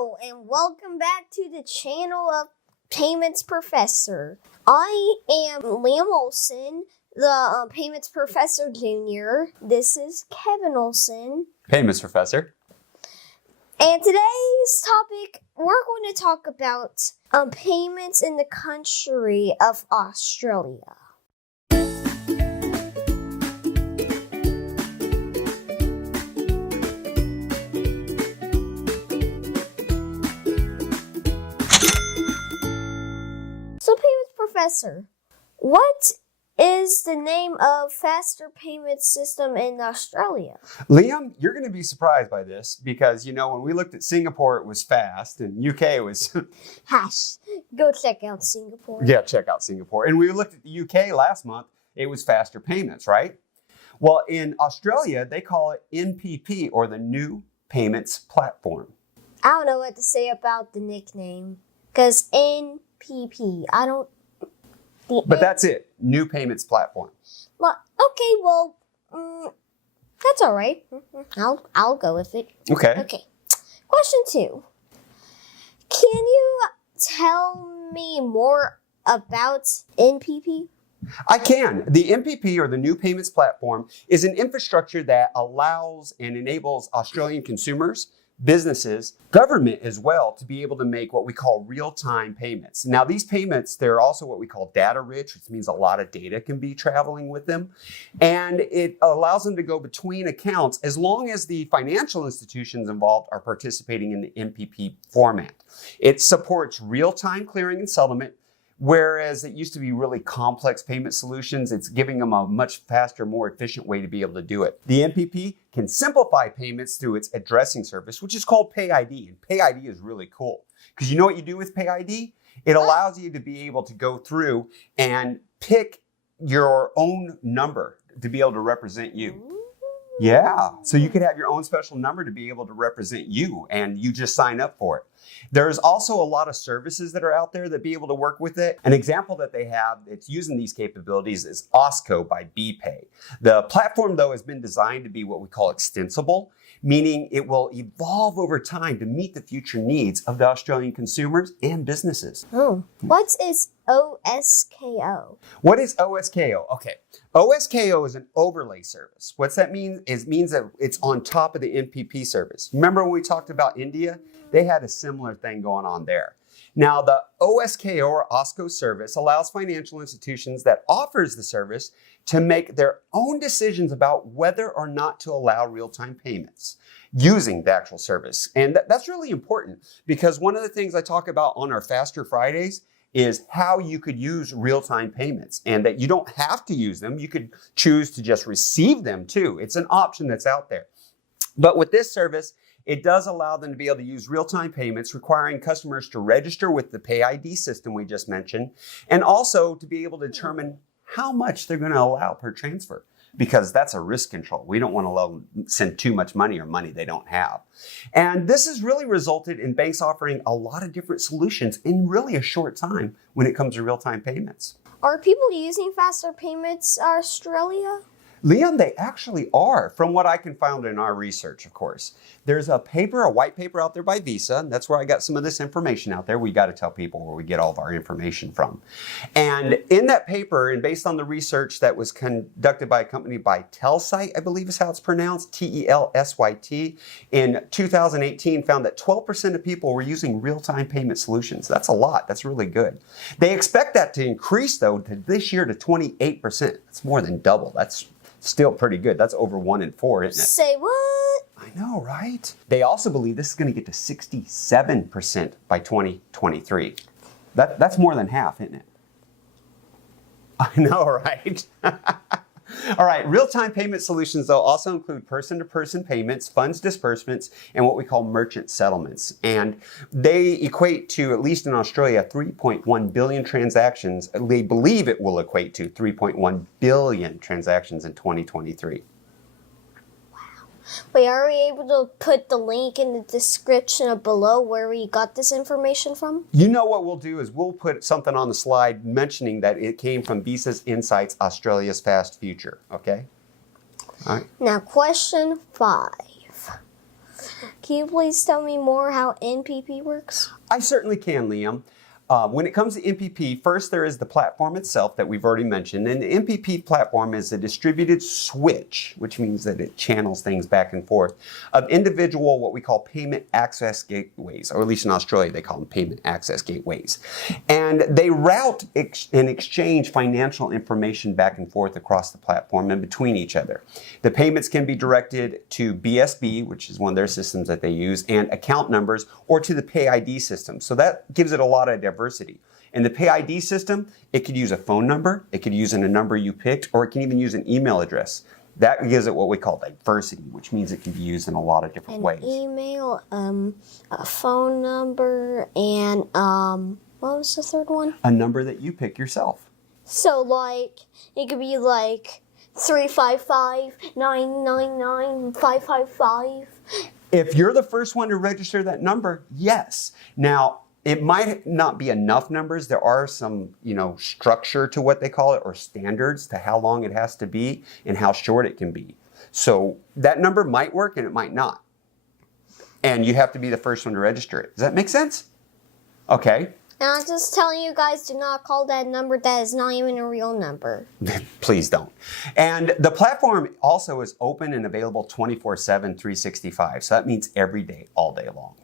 Hello, and welcome back to the channel of Payments Professor. I am Liam Olson, the Payments Professor Jr. This is Kevin Olson. Payments Professor. And today's topic, we're going to talk about payments in the country of Australia. So, Payments Professor, what is the name of faster payment system in Australia? Liam, you're going to be surprised by this because, when we looked at Singapore, it was fast and UK was... Go check out Singapore. Yeah, check out Singapore. And we looked at the UK last month, it was faster payments, right? Well, in Australia, they call it NPP, or the New Payments Platform. I don't know what to say about the nickname because NPP, I don't... But that's it, New Payments Platform. Well, that's all right. I'll go with it. Okay. Okay. Question 2. Can you tell me more about NPP? I can. The NPP, or the New Payments Platform, is an infrastructure that allows and enables Australian consumers, businesses, government as well, to be able to make what we call real-time payments. Now, these payments, they're also what we call data rich, which means a lot of data can be traveling with them. And it allows them to go between accounts as long as the financial institutions involved are participating in the NPP format. It supports real-time clearing and settlement. Whereas it used to be really complex payment solutions, it's giving them a much faster, more efficient way to be able to do it. The NPP can simplify payments through its addressing service, which is called PayID. And PayID is really cool because you know what you do with PayID? It allows you to be able to go through and pick your own number to be able to represent you. Yeah, so you could have your own special number to be able to represent you, and you just sign up for it. There's also a lot of services that are out there that be able to work with it. An example that they have that's using these capabilities is Osco by BPay. The platform, though, has been designed to be what we call extensible, meaning it will evolve over time to meet the future needs of the Australian consumers and businesses. What is OSKO? What is OSKO? Okay, OSKO is an overlay service. What's that mean? It means that it's on top of the NPP service. Remember when we talked about India? They had a similar thing going on there. Now, the OSKO, or OSCO service, allows financial institutions that offers the service to make their own decisions about whether or not to allow real-time payments using the actual service. And that's really important because one of the things I talk about on our Faster Fridays is how you could use real-time payments, and that you don't have to use them. You could choose to just receive them too. It's an option that's out there. But with this service, it does allow them to be able to use real-time payments, requiring customers to register with the PayID system we just mentioned, and also to be able to determine how much they're going to allow per transfer, because that's a risk control. We don't want to allow them to send too much money or money they don't have. And this has really resulted in banks offering a lot of different solutions in really a short time when it comes to real-time payments. Are people using faster payments in Australia? Liam, they actually are, from what I can find in our research, of course. There's a white paper out there by Visa, and that's where I got some of this information out there. We got to tell people where we get all of our information from. And in that paper, and based on the research that was conducted by a company by Telsyte, I believe is how it's pronounced, T-E-L-S-Y-T, in 2018 found that 12% of people were using real-time payment solutions. That's a lot. That's really good. They expect that to increase, though, to this year to 28%. That's more than double. That's still pretty good. That's over 1 in 4, isn't it? Say what? I know, right? They also believe this is going to get to 67% by 2023. That's more than half, isn't it? I know, right? All right, real-time payment solutions, though, also include person-to-person payments, funds disbursements, and what we call merchant settlements. And they equate to, at least in Australia, 3.1 billion transactions. They believe it will equate to 3.1 billion transactions in 2023. Wait, are we able to put the link in the description below where we got this information from? You know what we'll do is we'll put something on the slide mentioning that it came from Visa's Insights, Australia's Fast Future, okay? All right. Now, question 5. Can you please tell me more how NPP works? I certainly can, Liam. When it comes to MPP, first there is the platform itself that we've already mentioned. And the MPP platform is a distributed switch, which means that it channels things back and forth, of individual, what we call payment access gateways, or at least in Australia, they call them payment access gateways. And they route and exchange financial information back and forth across the platform and between each other. The payments can be directed to BSB, which is one of their systems that they use, and account numbers, or to the PayID system. So that gives it a lot of diversity. In the PayID system, it could use a phone number, it could use a number you picked, or it can even use an email address. That gives it what we call diversity, which means it can be used in a lot of different ways. Email, a phone number, and what was the third one? A number that you pick yourself. So like it could be like 355-999-555. If you're the first one to register that number, yes. Now, it might not be enough numbers. There are some, structure to what they call it, or standards to how long it has to be and how short it can be. So that number might work and it might not. And you have to be the first one to register it. Does that make sense? Okay. And I'm just telling you guys, do not call that number. That is not even a real number. Please don't. And the platform also is open and available 24/7, 365. So that means every day, all day long.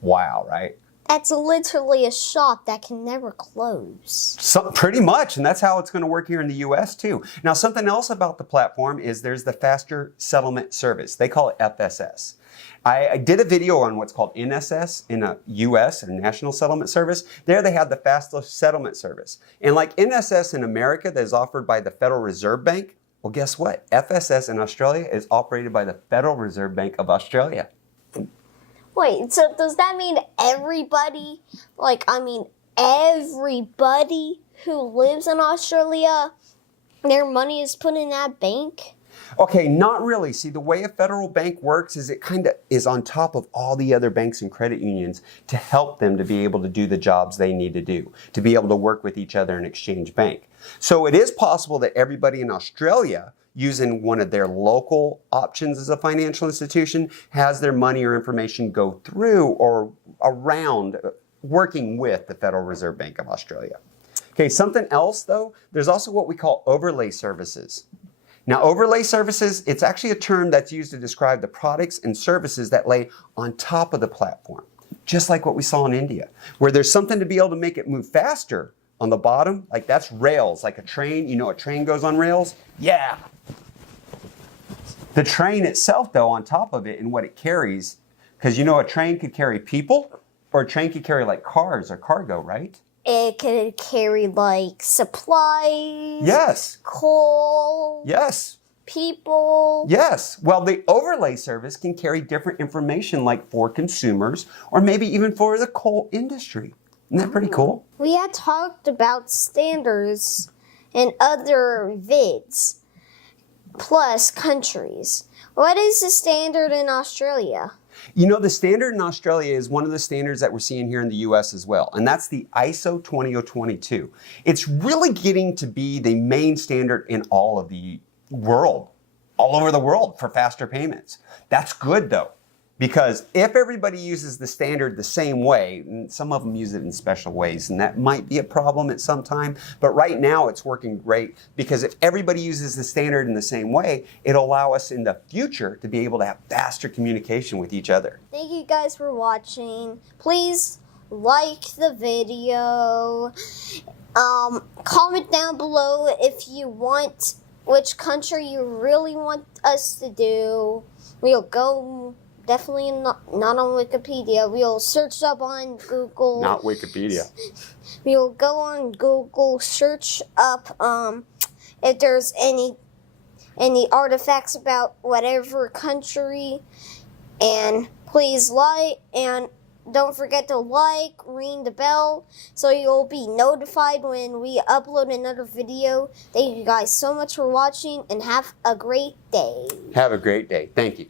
Wow, right? That's literally a shop that can never close. Pretty much, and that's how it's going to work here in the US too. Now, something else about the platform is there's the Faster Settlement Service. They call it FSS. I did a video on what's called NSS in a US, or National Settlement Service. There they had the Faster Settlement Service. And like NSS in America that is offered by the Federal Reserve Bank, well, guess what? FSS in Australia is operated by the Federal Reserve Bank of Australia. Wait, so does that mean everybody, everybody who lives in Australia, their money is put in that bank? Okay, not really. See, the way a federal bank works is it kind of is on top of all the other banks and credit unions to help them to be able to do the jobs they need to do, to be able to work with each other and exchange bank. So it is possible that everybody in Australia, using one of their local options as a financial institution, has their money or information go through or around working with the Federal Reserve Bank of Australia. Okay, something else though, there's also what we call overlay services. Now, overlay services, it's actually a term that's used to describe the products and services that lay on top of the platform, just like what we saw in India, where there's something to be able to make it move faster on the bottom, like that's rails, like a train. A train goes on rails? Yeah. The train itself, though, on top of it and what it carries, because a train could carry people, or a train could carry like cars or cargo, right? It could carry like supplies. Yes. Coal. Yes. People. Yes. Well, the overlay service can carry different information like for consumers or maybe even for the coal industry. Isn't that pretty cool? We had talked about standards in other vids, plus countries. What is the standard in Australia? The standard in Australia is one of the standards that we're seeing here in the US as well, and that's the ISO 20022. It's really getting to be the main standard in all of the world, all over the world for faster payments. That's good though, because if everybody uses the standard the same way, and some of them use it in special ways, and that might be a problem at some time, but right now it's working great because if everybody uses the standard in the same way, it'll allow us in the future to be able to have faster communication with each other. Thank you guys for watching. Please like the video. Comment down below if you want which country you really want us to do. We'll go. Definitely not on Wikipedia. We'll search up on Google. Not Wikipedia. We'll go on Google, search up if there's any artifacts about whatever country, and please like, and don't forget to ring the bell so you'll be notified when we upload another video. Thank you guys so much for watching and have a great day. Have a great day. Thank you.